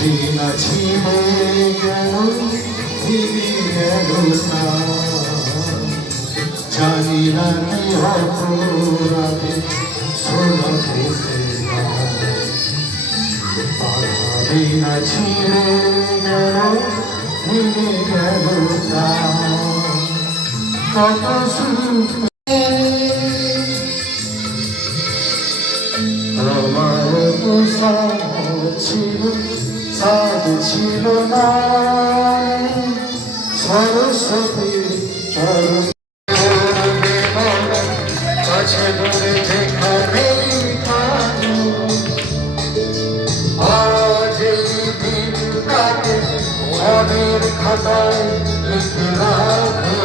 বিনা ছিনে গেল ভেঙে গেল জানি না কি অপরাধে সোনা ভেসে বিনা ছিনে গেল ভেঙে গেল কত সুখ আমার ছিল সাদ ছিল না সরস্বতী চরণ কাছে ধরে যেখানে আজ এই দিনটাকে মনের খাতায় লিখে রাখো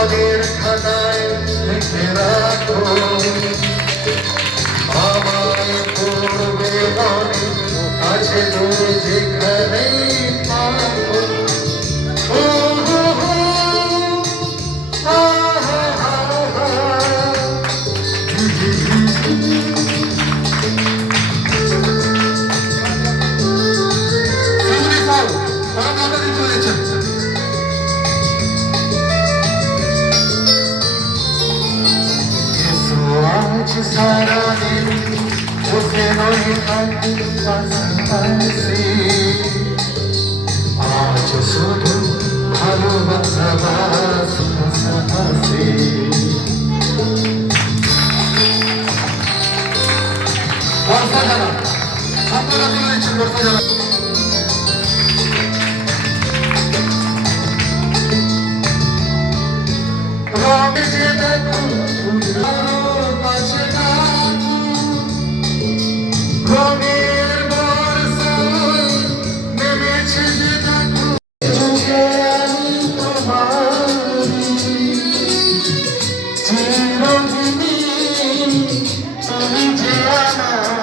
মনের খাতায় লিখে রাখো আমায় পড়বে মনে আছে দূরে যেখানে সারা দিন বসে রয়ে থাকি কাছাকাছি আজ শুধু ভালোবাসা বাসি বর্ষা জানা আপনারা চলেছেন বর্ষা জানা রঙে যে দেখো রঙের বর্ষায় নেমেছে যে দেখো চোখে আমি তোমারি চিরদিনই তুমি যে আমার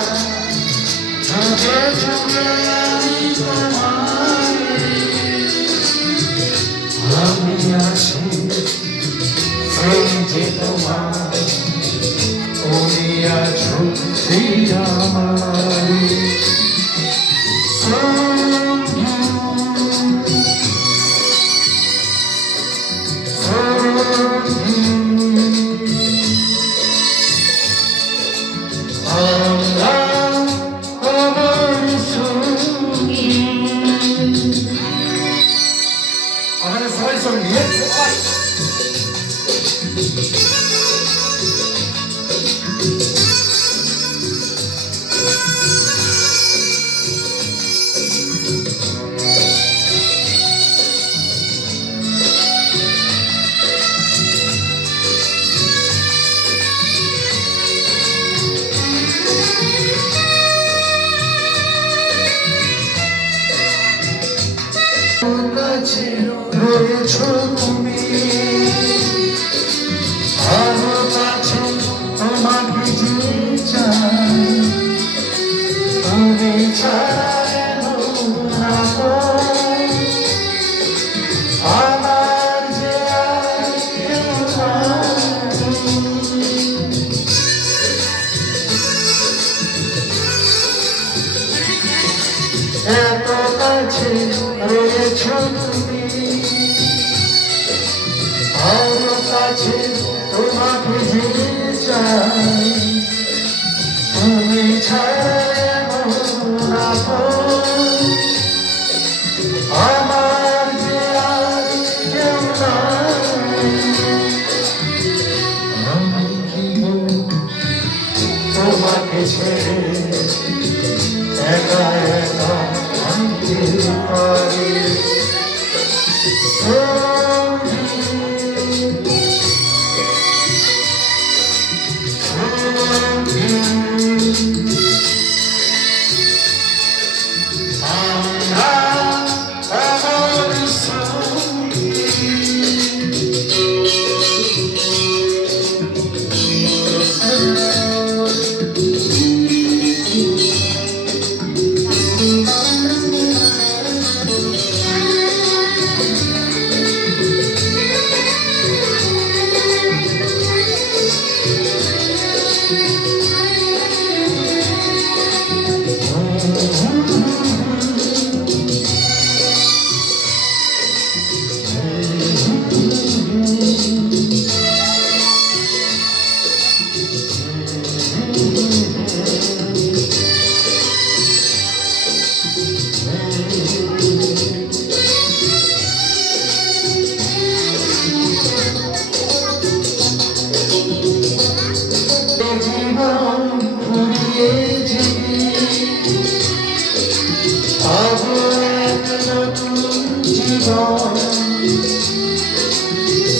যুগে যুগে আমি তোমারি আমি আছি এই যে তোমার তুমি আছো সেই আমারি আমাদের সবাই সঙ্গে রয়েছো তুমি আরো কাছে তোমাকে যে চাই তুমি ছাড়া আমার যে এত কাছে রয়েছ তুমি, আরো কাছে তোমাকে যে চাই, তুমি ছাড়া এমন আপন আমার যে আর কেউ নাই। আমি কি তোমাকে ছেড়ে একা একা থাকতে পারি?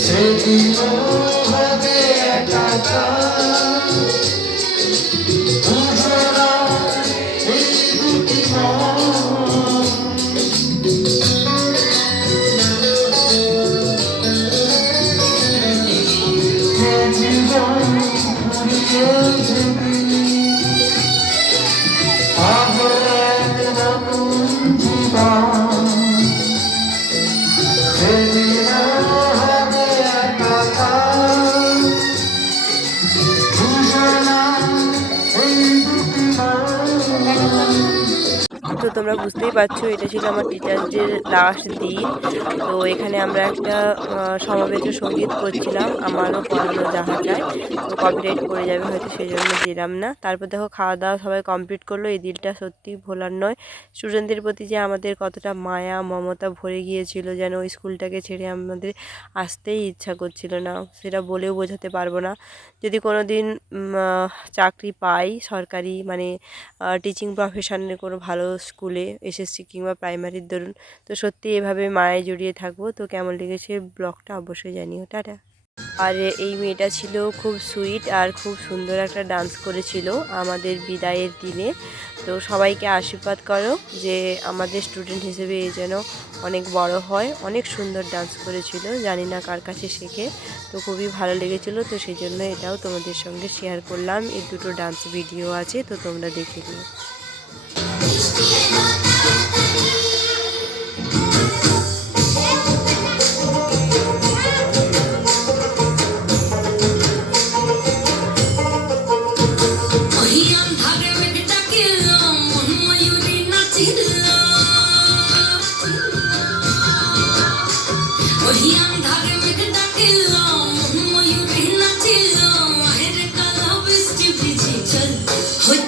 সেদিনও হবে একাকা দুজনা এই দুটি মন। জীবন ফুরিয়ে যাবে, আবার এক নতুন জীবন। তো তোমরা বুঝতেই পারছো এটা ছিল আমার টিচার্স ডের লাস্ট দিন। তো এখানে আমরা একটা সমবেত সঙ্গীত করছিলাম, আমারও পড়ানো যাহা যায়, তো কপিরাইট পড়ে যাবে হয়তো, সেই জন্য দিলাম না। তারপর দেখো খাওয়া দাওয়া সবাই কমপ্লিট করলো। এই দিনটা সত্যি ভোলার নয়। স্টুডেন্টদের প্রতি যে আমাদের কতটা মায়া মমতা ভরে গিয়েছিল, যেন ওই স্কুলটাকে ছেড়ে আমাদের আসতেই ইচ্ছা করছিল না, সেটা বলেও বোঝাতে পারবো না। যদি কোনো দিন চাকরি পাই সরকারি, মানে টিচিং প্রফেশনের কোনো ভালো স্কুলে, এসএসসি কিংবা প্রাইমারির ধরুন, তো সত্যি এভাবে মায়ে জড়িয়ে থাকবো। তো কেমন লেগেছে ব্লগটা অবশ্যই জানিও। টাটা। আর এই মেয়েটা ছিল খুব সুইট আর খুব সুন্দর একটা ডান্স করেছিল আমাদের বিদায়ের দিনে। তো সবাইকে আশীর্বাদ করো যে আমাদের স্টুডেন্ট হিসেবে এ যেন অনেক বড় হয়। অনেক সুন্দর ডান্স করেছিল, জানি না কার কাছে শেখে, তো খুবই ভালো লেগেছিলো। তো সেই জন্য এটাও তোমাদের সঙ্গে শেয়ার করলাম। এর দুটো ডান্স ভিডিও আছে, তো তোমরা দেখে নিও।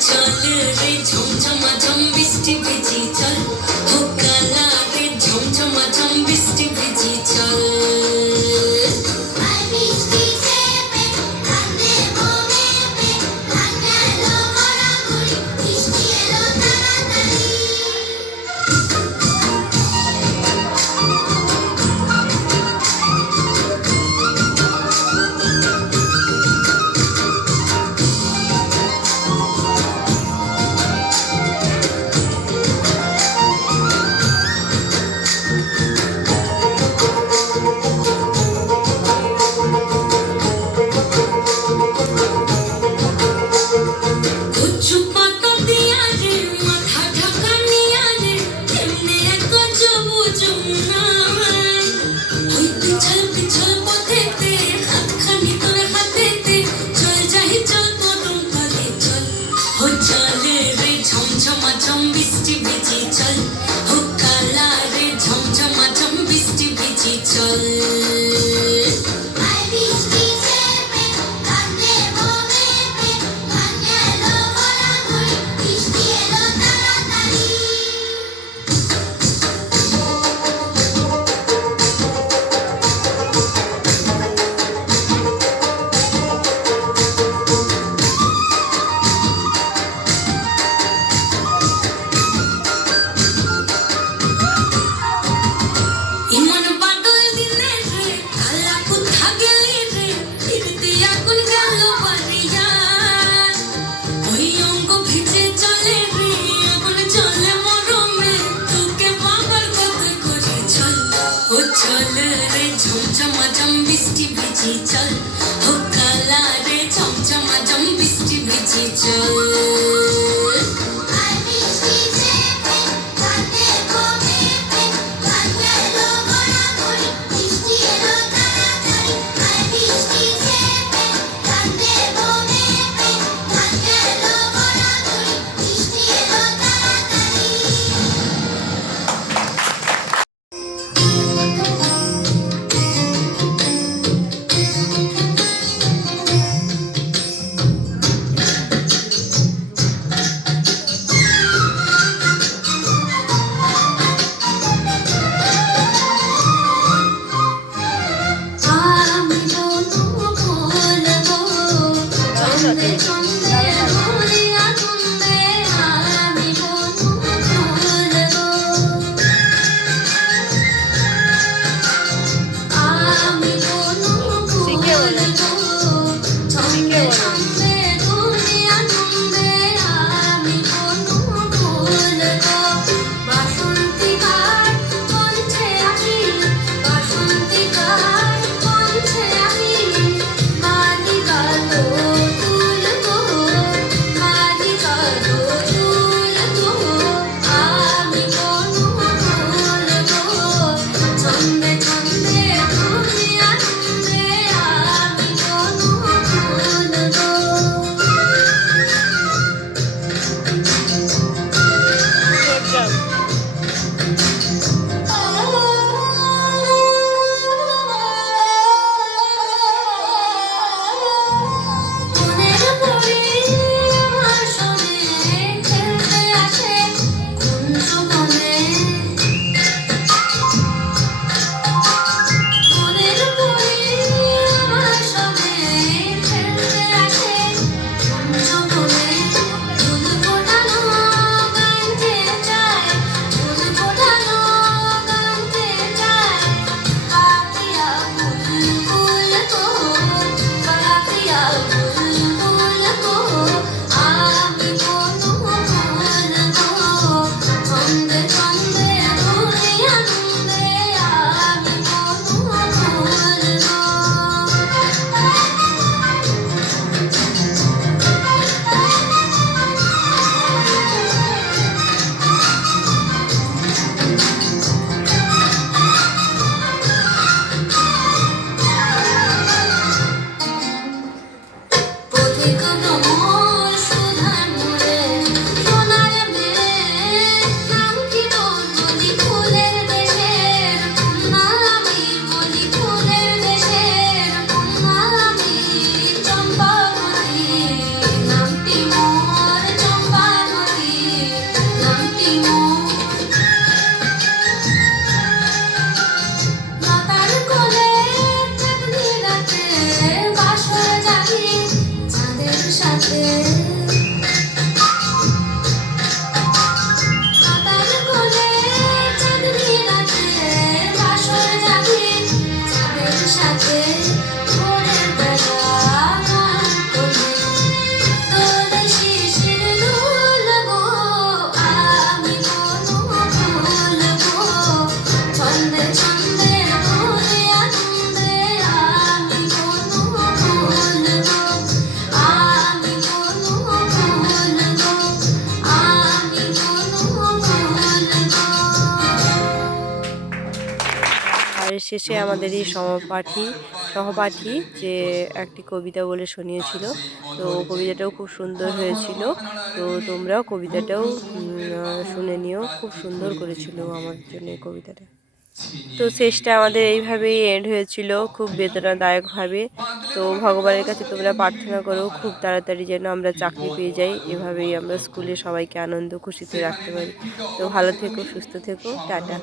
চল রে ঝমঝমা ঝম বৃষ্টি ভিজি ভিজে চল ও কালারে চমচমাচম বৃষ্টি ভিজে চল শেষে আমাদের এই সহপাঠী যে একটি কবিতা বলে শুনিয়েছিল, তো কবিতাটাও খুব সুন্দর হয়েছিল। তো তোমরাও কবিতাটাও শুনে নিও, খুব সুন্দর করেছিল আমার জন্য এই কবিতাটা। তো শেষটা আমাদের এইভাবেই এন্ড হয়েছিল, খুব বেদনাদায়কভাবে। তো ভগবানের কাছে তোমরা প্রার্থনা করো খুব তাড়াতাড়ি যেন আমরা চাকরি পেয়ে যাই, এভাবেই আমরা স্কুলে সবাইকে আনন্দ খুশিতে রাখতে পারি। তো ভালো থেকো, সুস্থ থেকো, টাটা।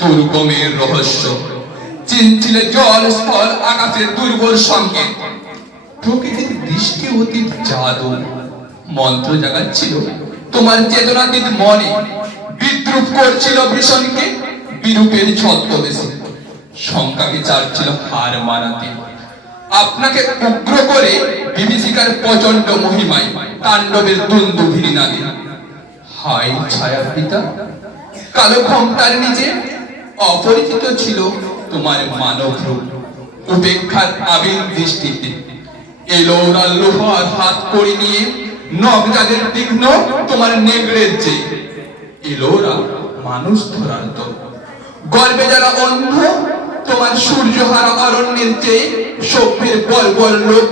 দুর্গমের রহস্য চিনছিলে জল স্থল আকাশের দুর্বল সংকেত, প্রকৃতির দৃষ্টি অতীত জাদু মন্ত্র জাগাচ্ছিল তোমার চেতনাতীত মনে, বিদ্রুপ করছিল ভীষণকে বিরূপের ছদ্মবেশে, শঙ্কাকে চাচ্ছিল হার মানাতে। আপনাকে উগ্র করে বিভীষিকার প্রচন্ড মহিমায় তাণ্ডবের দুন্দুভিনী নাদে। হাই ছায়া পিতা, কালো ঘোমটার নিচে অপরিচিত ছিল তোমার মানব রূপ, উপেক্ষার আবিল দৃষ্টিতে। এলো ওরা লোহার হাত করে নিয়ে, নখ যাদের তীক্ষ্ণ তোমার নেগড়ের চেয়ে। এলো ওরা মানুষ ধরার দল, গর্বে যারা অন্ধ তোমার সূর্যহারা অরণ্যের চেয়ে। সভ্যের বর্বর লোক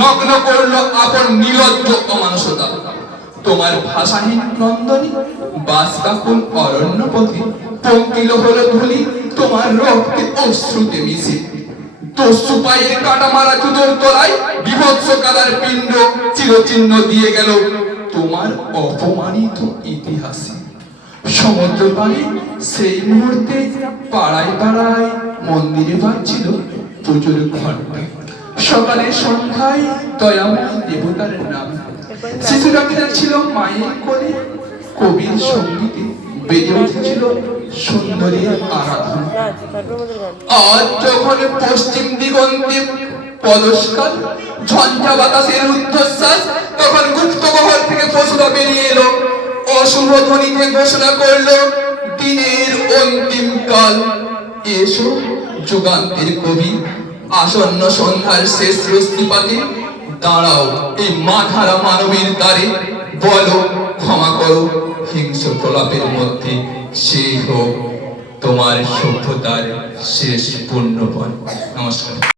নগ্ন করলো আপন নিলজ্জ অমানুষতা। তোমার ভাষাহীন নন্দনী বাসকাকুল অরণ্য পথে পঙ্কিল হলো ধুলি তোমার রক্তে অশ্রুতে মিশে। দস্যু পায়ের কাটা মারা জুতোর তলায় বিভৎস কাদার পিণ্ড চিরচিহ্ন দিয়ে গেল তোমার অপমানিত ইতিহাসে। সমুদ্র পাড়ে সেই মুহূর্তে পাড়ায় পাড়ায় মন্দিরে বাজছিল পুজোর ঘন্টা। সকালে সন্ধ্যায় দয়াময় দেবতার নাম। শিশুরা খেলছিল মায়ের কোলে, কবির সঙ্গীতে বেজে উঠেছিল সুন্দরীর আরাধনা। আজ যখন পশ্চিম দিগন্তে পদস্কাল, ঝঞ্ঝা বাতাসের ঊর্ধ্বশ্বাস, তখন গুপ্ত গহ্বর থেকে পশুরা বেরিয়ে এলো, অশুভ ধ্বনিতে ঘোষণা করলো দিনের অন্তিম কাল। এসো যুগান্তের কবি, আসন্ন সন্ধ্যার শেষ রশ্মিপাতে দাঁড়াও এই মাথারা মানবীর দ্বারে। বলো ক্ষমা করো হিংস্র প্রলাপের মধ্যে, সেই হোক তোমার সভ্যতার শেষ পূর্ণপণ। নমস্কার।